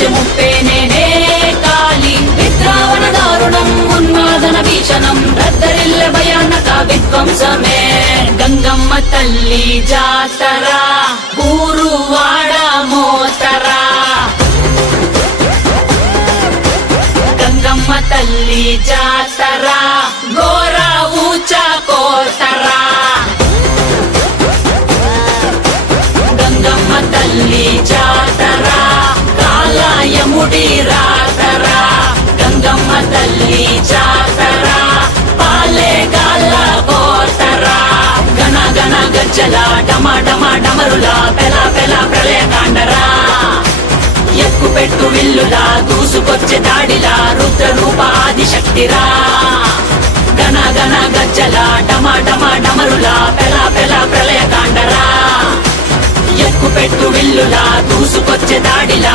వచ్చే ముప్పేనేనే కాలి విద్రావణ దారుణం ఉన్మాదన భీషణం రద్దరిల్ల భయానక విధ్వంసమే గంగమ్మ తల్లి జాతర ఊరు వాడ మోతరా గంగమ్మ తల్లి జాతర ఘోర ఊచ కోతరా గంగమ్మ తల్లి జాతర కాలాయముడి రాతరా గంగమ్మ తల్లి జాతర పాలే గాల కోతరా గణ గణ గజ్జల డమ డమ డమరుల పెల పెల ప్రళయ కాండరా ఎక్కు పెట్టు విల్లులా దూసుకొచ్చే దాడిలా రుద్ర రూప ఆదిశక్తిరా గణ గణ గజ్జల డమ డమ డమరుల పెల పెల ప్రళయ కాండరా ఎక్కు పెట్టు విల్లులా దూసుకొచ్చే దాడిలా